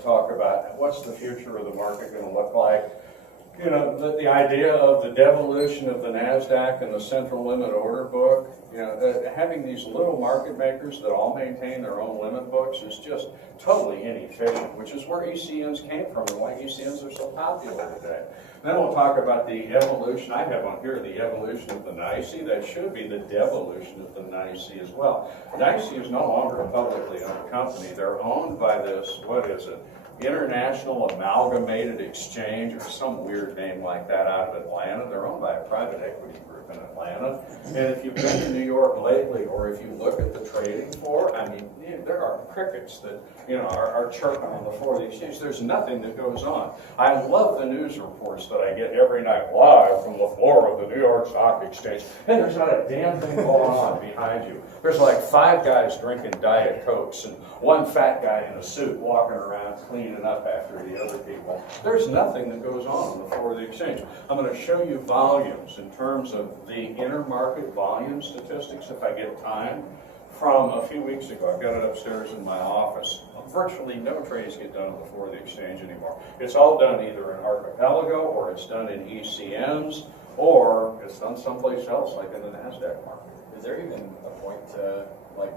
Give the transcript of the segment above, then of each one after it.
to talk about what's the future of the market going to look like. You know, the idea of the devolution of the NASDAQ and the central limit order book, you know, having these little market makers that all maintain their own limit books is just totally inefficient, which is where ECNs came from and why ECNs are so popular today. Then we'll talk about the evolution. I have on here the evolution of the NYSE. That should be the devolution of the NYSE as well. NYSE is no longer a publicly owned company. They're owned by this, what is it? International Amalgamated Exchange, or some weird name like that, out of Atlanta. They're owned by a private equity group in Atlanta. And if you've been to New York lately, or if you look at the trading floor, I mean, there are crickets that, you know, are chirping on the floor of the exchange. There's nothing that goes on. I love the news reports that I get every night live from the floor of the New York Stock Exchange, and there's not a damn thing going on behind you. There's like 5 guys drinking Diet Cokes and 1 fat guy in a suit walking around cleaning up after the other people. There's nothing that goes on the floor of the exchange. I'm going to show you volumes in terms of the intermarket volume statistics, if I get time, from a few weeks ago. I've got it upstairs in my office. Virtually no trades get done on the floor of the exchange anymore. It's all done either in Archipelago, or it's done in ECNs, or it's done someplace else, like in the NASDAQ market. Is there even a point to, like,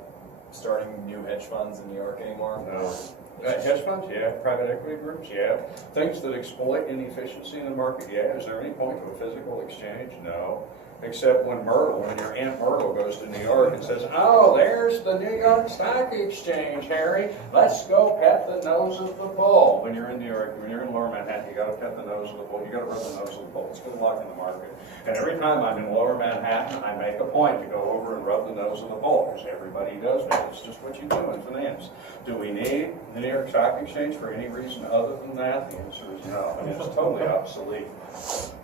starting new hedge funds in New York anymore? No. Hedge funds, yeah. Private equity groups, yeah. Things that exploit inefficiency in the market, yeah. Is there any point to a physical exchange? No. Except when your Aunt Myrtle goes to New York and says, oh, there's the New York Stock Exchange, Harry. Let's go pet the nose of the bull. When you're in New York, when you're in Lower Manhattan, you got to pet the nose of the bull. You got to rub the nose of the bull. It's good luck in the market. And every time I'm in Lower Manhattan, I make a point to go over and rub the nose of the bull, because everybody does that. It's just what you do in finance. Do we need the New York Stock Exchange for any reason other than that? The answer is no. I mean, it's totally obsolete.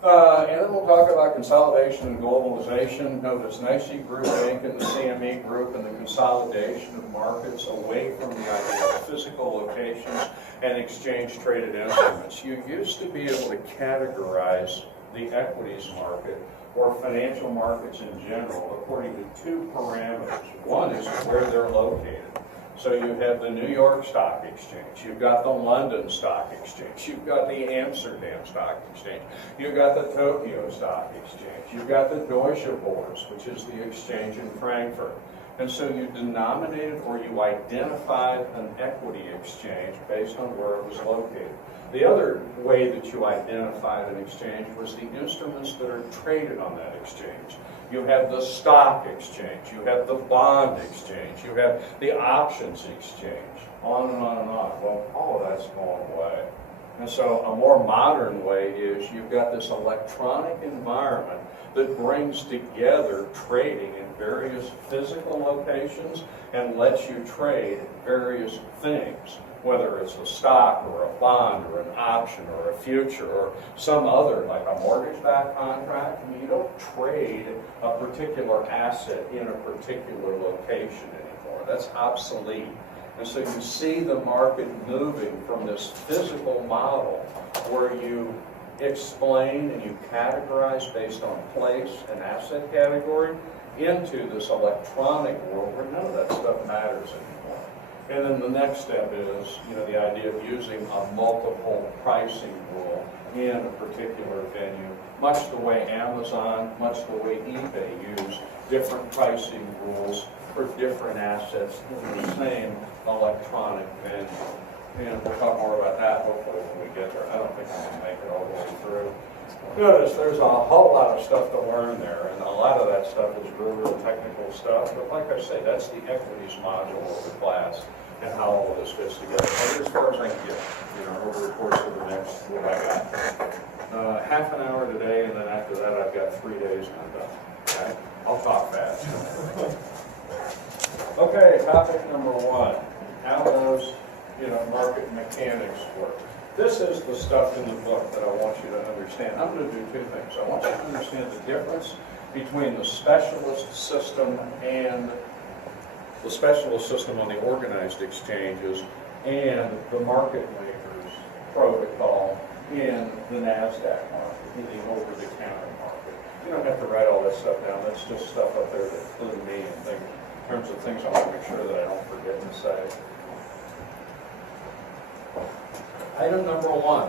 And then we'll talk about consolidation and globalization. Notice NYSE Group Inc. and the CME Group, and the consolidation of markets away from the idea of physical locations and exchange-traded instruments. You used to be able to categorize the equities market or financial markets in general according to 2 parameters. One is where they're located. So you have the New York Stock Exchange, you've got the London Stock Exchange, you've got the Amsterdam Stock Exchange, you've got the Tokyo Stock Exchange, you've got the Deutsche Börse, which is the exchange in Frankfurt. And so you denominated, or you identified, an equity exchange based on where it was located. The other way that you identified an exchange was the instruments that are traded on that exchange. You have the stock exchange, you have the bond exchange, you have the options exchange, on and on and on. Well, all of that's going away. And so a more modern way is you've got this electronic environment that brings together trading in various physical locations and lets you trade various things, whether it's a stock or a bond or an option or a future or some other, like a mortgage-backed contract. I mean, you don't trade a particular asset in a particular location anymore. That's obsolete. And so you see the market moving from this physical model where you explain and you categorize based on place and asset category into this electronic world where none of that stuff matters anymore. And then the next step is, you know, the idea of using a multiple pricing rule in a particular venue, much the way Amazon, much the way eBay use different pricing rules for different assets in the same electronic venue. And we'll talk more about that hopefully when we get there. I don't think I'm going to make it all the way through. Notice there's a whole lot of stuff to learn there, and a lot of that stuff is real technical stuff. But like I say, that's the equities module of the class and how all of this fits together. As far as I can get, you know, over the course of the next, what I got, half an hour today, and then after that I've got 3 days and I'm done. Okay? I'll talk fast. Okay, topic number 1. How does, you know, market mechanics work? This is the stuff in the book that I want you to understand. I'm going to do 2 things. I want you to understand the difference between the specialist system and the specialist system on the organized exchanges and the market makers protocol in the NASDAQ market, in the over-the-counter market. You don't have to write all that stuff down. That's just stuff up there that flew to me in terms of things I want to make sure that I don't forget to say. Item number one,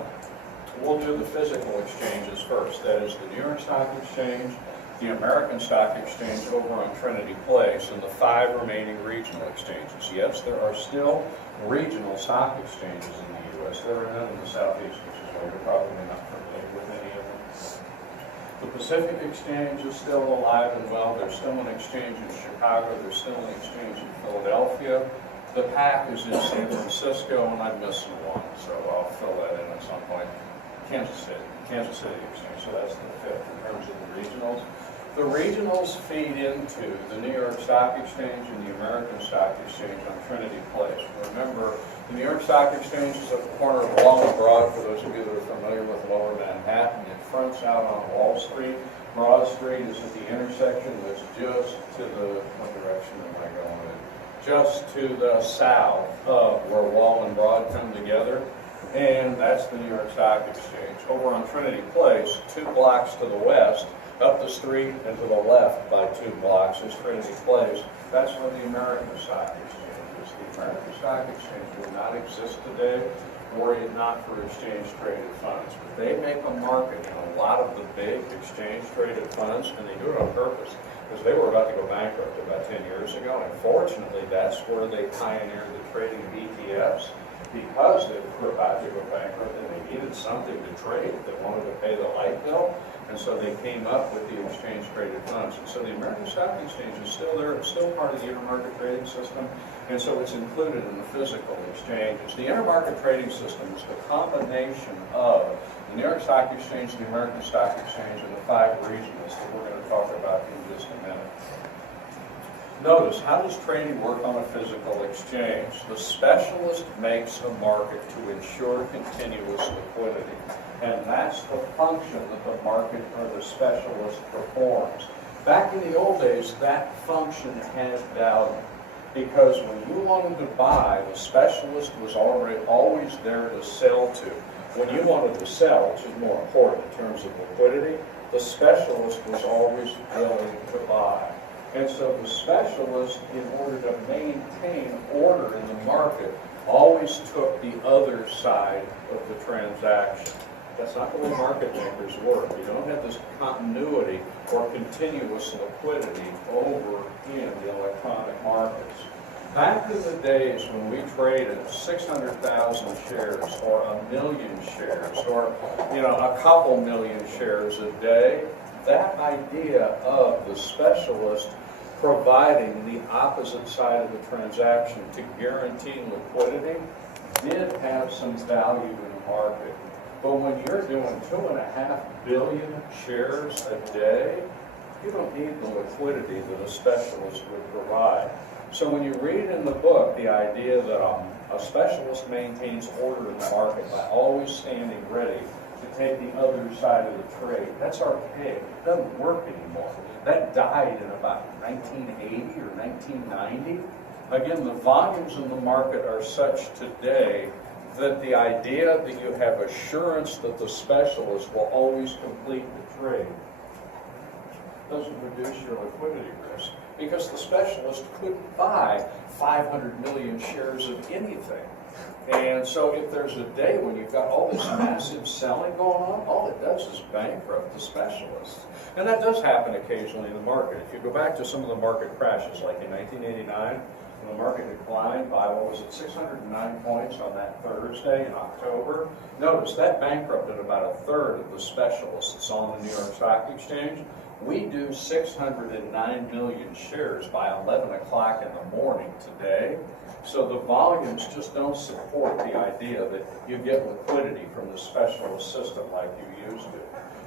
we'll do the physical exchanges first. That is the New York Stock Exchange, the American Stock Exchange over on Trinity Place, and the 5 remaining regional exchanges. Yes, there are still regional stock exchanges in the U.S. There are none in the Southeast, which is why you're probably not familiar with any of them. The Pacific Exchange is still alive and well. There's still an exchange in Chicago. There's still an exchange in Philadelphia. The PAC is in San Francisco, and I'm missing one, so I'll fill that in at some point. Kansas City Exchange, so that's the 5th in terms of the regionals. The regionals feed into the New York Stock Exchange and the American Stock Exchange on Trinity Place. Remember, the New York Stock Exchange is at the corner of Long and Broad, for those of you that are familiar with Lower Manhattan. It fronts out on Wall Street. Broad Street is at the intersection that's just to the, what direction am I going in? Just to the south of where Wall and Broad come together. And that's the New York Stock Exchange. Over on Trinity Place, 2 blocks to the west, up the street and to the left by 2 blocks is Trinity Place. That's where the American Stock Exchange is. The American Stock Exchange would not exist today were it not for exchange-traded funds. But they make a market in a lot of the big exchange-traded funds, and they do it on purpose, because they were about to go bankrupt about 10 years ago. And fortunately, that's where they pioneered the trading of ETFs. Because they were about to go bankrupt and they needed something to trade, they wanted to pay the light bill, and so they came up with the exchange-traded funds. And so the American Stock Exchange is still there, it's still part of the intermarket trading system, and so it's included in the physical exchanges. The intermarket trading system is the combination of the New York Stock Exchange, the American Stock Exchange, and the 5 regionals that we're going to talk about in just a minute. Notice, how does trading work on a physical exchange? The specialist makes a market to ensure continuous liquidity, and that's the function that the market or the specialist performs. Back in the old days, that function has value, because when you wanted to buy, the specialist was always there to sell to. When you wanted to sell, which is more important in terms of liquidity, the specialist was always willing to buy. And so the specialist, in order to maintain order in the market, always took the other side of the transaction. That's not the way market makers work. You don't have this continuity or continuous liquidity over in the electronic markets. Back in the days when we traded 600,000 shares or 1 million shares or a couple million shares a day, that idea of the specialist providing the opposite side of the transaction to guarantee liquidity did have some value in the market. But when you're doing 2.5 billion shares a day, you don't need the liquidity that a specialist would provide. So when you read in the book the idea that a specialist maintains order in the market by always standing ready to take the other side of the trade, that's archaic. It doesn't work anymore. That died in about 1980 or 1990. Again, the volumes in the market are such today that the idea that you have assurance that the specialist will always complete the trade doesn't reduce your liquidity risk, because the specialist couldn't buy 500 million shares of anything. And so if there's a day when you've got all this massive selling going on, all it does is bankrupt the specialists. And that does happen occasionally in the market. If you go back to some of the market crashes, like in 1989, when the market declined by, 609 points on that Thursday in October, notice that bankrupted about 1/3 of the specialists on the New York Stock Exchange. We do 609 million shares by 11 o'clock in the morning today. So the volumes just don't support the idea that you get liquidity from the specialist system like you used to.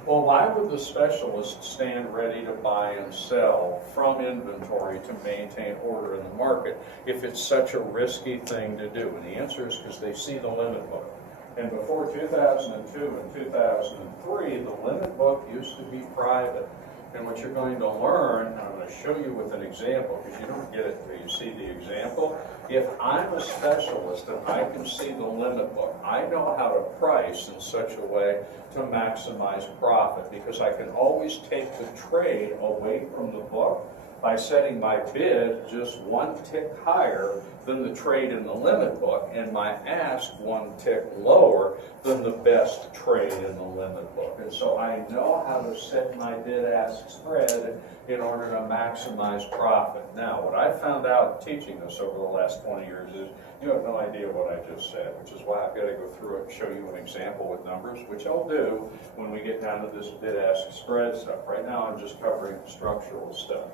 Well, why would the specialist stand ready to buy and sell from inventory to maintain order in the market if it's such a risky thing to do? And the answer is because they see the limit book. And before 2002 and 2003, the limit book used to be private. And what you're going to learn, and I'm going to show you with an example, because you don't get it until you see the example. If I'm a specialist and I can see the limit book, I know how to price in such a way to maximize profit, because I can always take the trade away from the book. by setting my bid just one tick higher than the trade in the limit book and my ask one tick lower than the best trade in the limit book. And so I know how to set my bid-ask spread in order to maximize profit. Now, what I found out teaching this over the last 20 years is you have no idea what I just said, which is why I've got to go through it and show you an example with numbers, which I'll do when we get down to this bid-ask spread stuff. Right now, I'm just covering structural stuff.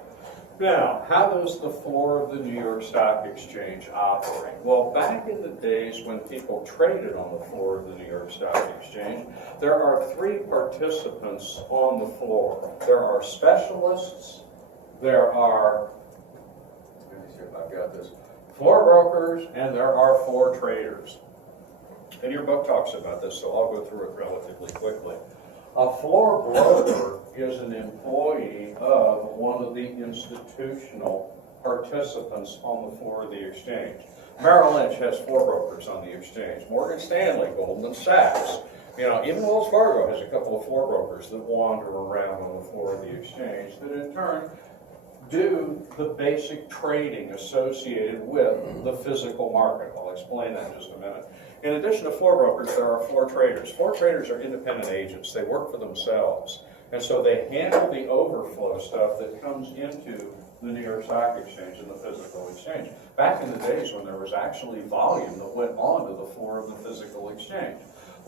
Now, how does the floor of the New York Stock Exchange operate? Well, back in the days when people traded on the floor of the New York Stock Exchange, there are three participants on the floor. There are specialists, there are, let me see if I've got this, floor brokers, and there are floor traders. And your book talks about this, so I'll go through it relatively quickly. A floor broker is an employee of one of the institutional participants on the floor of the exchange. Merrill Lynch has floor brokers on the exchange. Morgan Stanley, Goldman Sachs. Even Wells Fargo has a couple of floor brokers that wander around on the floor of the exchange that in turn do the basic trading associated with the physical market. I'll explain that in just a minute. In addition to floor brokers, there are floor traders. Floor traders are independent agents. They work for themselves. And so they handle the overflow stuff that comes into the New York Stock Exchange and the physical exchange. Back in the days when there was actually volume that went onto the floor of the physical exchange.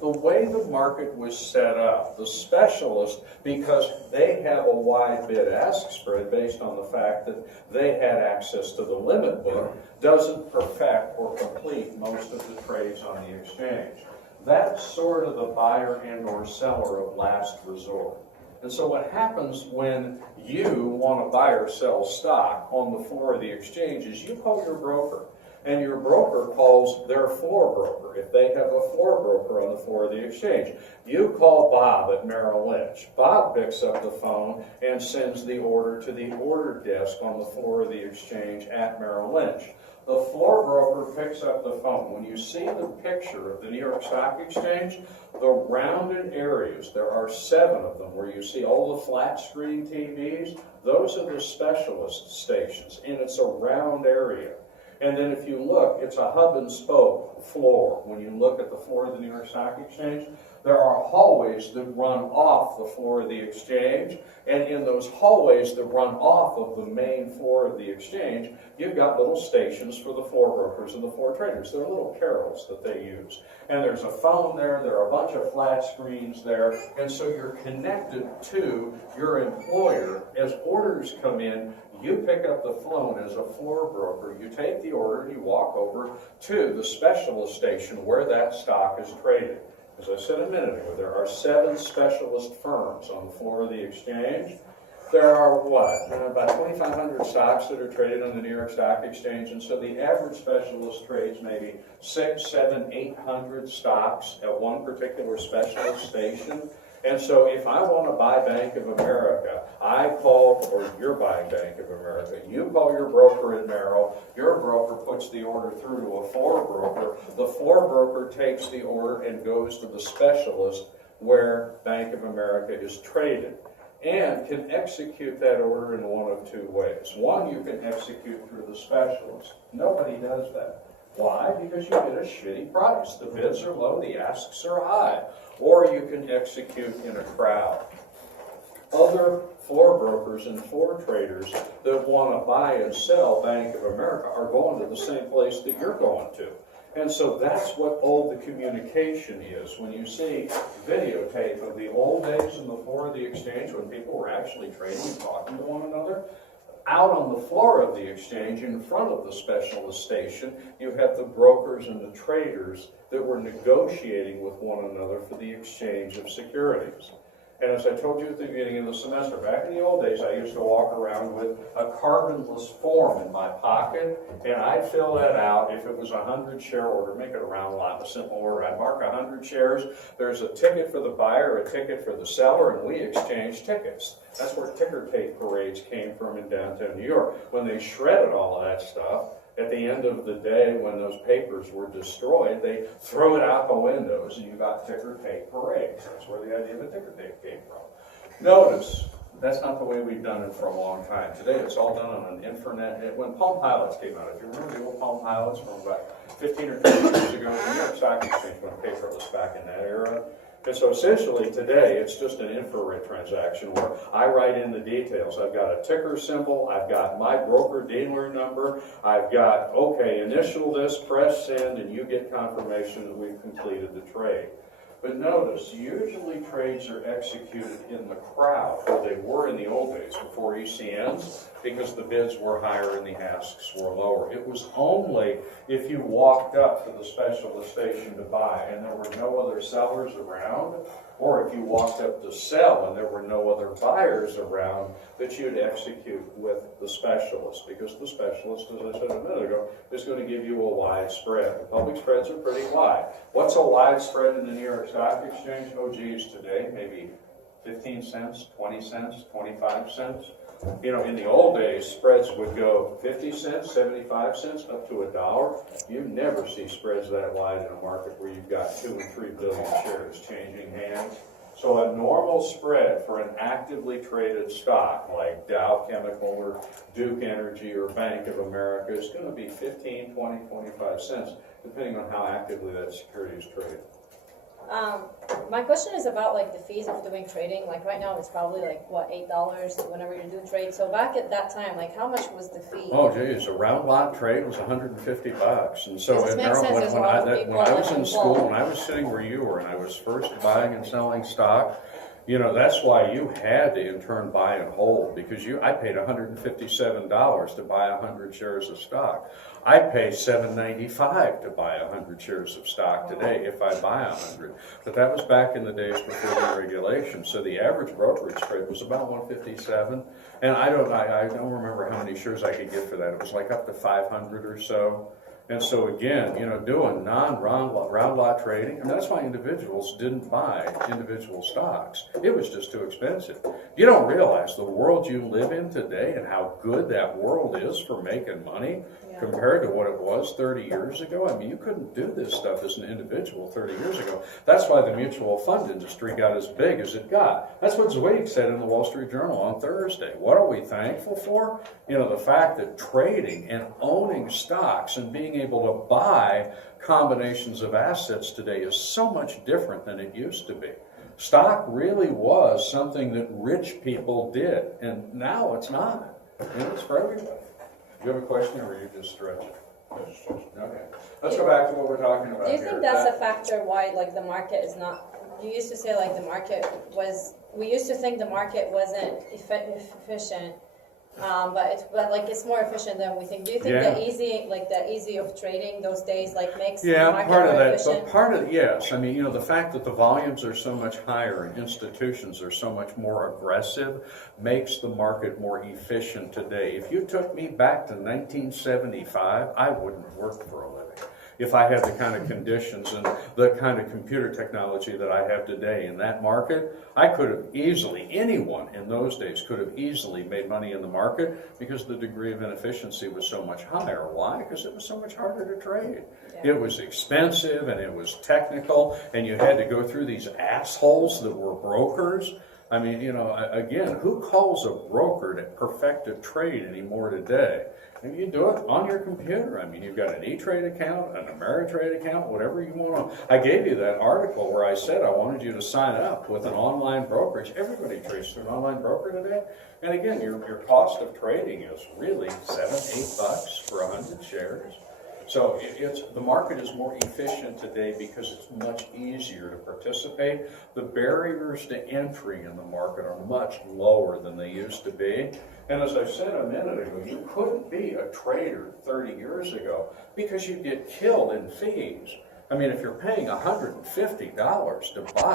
The way the market was set up, the specialist, because they have a wide bid-ask spread based on the fact that they had access to the limit book, doesn't perfect or complete most of the trades on the exchange. That's sort of the buyer and or seller of last resort. And so what happens when you want to buy or sell stock on the floor of the exchange is you call your broker. And your broker calls their floor broker, if they have a floor broker on the floor of the exchange. You call Bob at Merrill Lynch. Bob picks up the phone and sends the order to the order desk on the floor of the exchange at Merrill Lynch. The floor broker picks up the phone. When you see the picture of the New York Stock Exchange, the rounded areas, there are 7 of them where you see all the flat screen TVs, those are the specialist stations, and it's a round area. And then if you look, it's a hub and spoke floor. When you look at the floor of the New York Stock Exchange, there are hallways that run off the floor of the exchange. And in those hallways that run off of the main floor of the exchange, you've got little stations for the floor brokers and the floor traders. They're little carrels that they use. And there's a phone there, there are a bunch of flat screens there, and so you're connected to your employer. As orders come in, you pick up the phone as a floor broker, you take the order, and you walk over to the specialist station where that stock is traded. As I said a minute ago, there are 7 specialist firms on the floor of the exchange. There are, about 2,500 stocks that are traded on the New York Stock Exchange, and so the average specialist trades maybe 600, 700, 800 stocks at one particular specialist station. And so if I want to buy Bank of America, I call, or you're buying Bank of America, you call your broker at Merrill, your broker puts the order through to a floor broker, the floor broker takes the order and goes to the specialist where Bank of America is traded, and can execute that order in one of 2 ways. One, you can execute through the specialist. Nobody does that. Why? Because you get a shitty price. The bids are low, the asks are high. Or you can execute in a crowd. Other floor brokers and floor traders that want to buy and sell Bank of America are going to the same place that you're going to. And so that's what all the communication is. When you see videotape of the old days in the floor of the exchange when people were actually trading and talking to one another, out on the floor of the exchange in front of the specialist station, you have the brokers and the traders that were negotiating with one another for the exchange of securities. And as I told you at the beginning of the semester, back in the old days, I used to walk around with a carbonless form in my pocket, and I'd fill that out. If it was a 100-share order, make it a round lot, a simple order, I'd mark 100 shares. There's a ticket for the buyer, a ticket for the seller, and we exchange tickets. That's where ticker tape parades came from in downtown New York. When they shredded all of that stuff, at the end of the day, when those papers were destroyed, they threw it out the windows and you got ticker tape parades. That's where the idea of the ticker tape came from. Notice That's not the way we've done it for a long time. Today, it's all done on an intranet. When Palm Pilots came out, if you remember the old Palm Pilots from about 15 or 20 years ago, the New York Stock Exchange went paperless back in that era. And so essentially today, it's just an infrared transaction where I write in the details. I've got a ticker symbol, I've got my broker-dealer number, I've got, okay, initial this, press send, and you get confirmation that we've completed the trade. But notice, usually trades are executed in the crowd, or they were in the old days before ECNs, because the bids were higher and the asks were lower. It was only if you walked up to the specialist station to buy and there were no other sellers around, or if you walked up to sell and there were no other buyers around, that you'd execute with the specialist, because the specialist, as I said a minute ago, is going to give you a wide spread. The public spreads are pretty wide. What's a wide spread in the New York Stock Exchange? Oh, geez, today, maybe 15 cents, 20 cents, 25 cents. You know, in the old days, spreads would go 50 cents, 75 cents, up to $1. You never see spreads that wide in a market where you've got 2 and 3 billion shares changing hands. So a normal spread for an actively traded stock like Dow Chemical or Duke Energy or Bank of America is going to be 15, 20, 25 cents, depending on how actively that security is traded. My question is about like the fees of doing trading. Like right now it's probably like what, $8 whenever you do trade. So back at that time, like how much was the fee? Oh geez, a round lot trade was $150, and so Does this make sense? There's a lot of people when I was in involved. school, when I was sitting where you were, and I was first buying and selling stock, you know, that's why you had to in turn buy and hold, because I paid $157 to buy 100 shares of stock. I pay $7.95 to buy 100 shares of stock today if I buy 100. But that was back in the days before the regulation. So the average brokerage spread was about 157, and I don't remember how many shares I could get for that. It was like up to 500 or so. And so again, you know, doing non-round lot trading, and that's why individuals didn't buy individual stocks. It was just too expensive. You don't realize the world you live in today and how good that world is for making money compared to what it was 30 years ago. I mean, you couldn't do this stuff as an individual 30 years ago. That's why the mutual fund industry got as big as it got. That's what Zweig said in the Wall Street Journal on Thursday. What are we thankful for? You know, the fact that trading and owning stocks and being able to buy combinations of assets today is so much different than it used to be. Stock really was something that rich people did, and now it's not. And it's for everybody. Do you have a question, or are you just stretching? Okay. Let's go back to what we're talking about. Do you here. think that's a factor why like the market is not, you used to say like the market was, we used to think the market wasn't efficient, but like it's more efficient than we think. Do you think the easy of trading those days like makes the market part of more that, efficient? but part of yes. I mean, you know, the fact that the volumes are so much higher and institutions are so much more aggressive makes the market more efficient today. If you took me back to 1975, I wouldn't work for a living. If I had the kind of conditions and the kind of computer technology that I have today in that market, I could have easily, anyone in those days could have easily made money in the market because the degree of inefficiency was so much higher. Why? Because it was so much harder to trade. Yeah. It was expensive and it was technical, and you had to go through these assholes that were brokers. I mean, you know, again, who calls a broker to perfect a trade anymore today? And you do it on your computer. I mean, you've got an E-Trade account, an Ameritrade account, whatever you want to. I gave you that article where I said I wanted you to sign up with an online brokerage. Everybody trades through an online broker today. And again, your cost of trading is really $7-8 for 100 shares. So the market is more efficient today because it's much easier to participate. The barriers to entry in the market are much lower than they used to be. And as I said a minute ago, you couldn't be a trader 30 years ago because you'd get killed in fees. I mean, if you're paying $150 to buy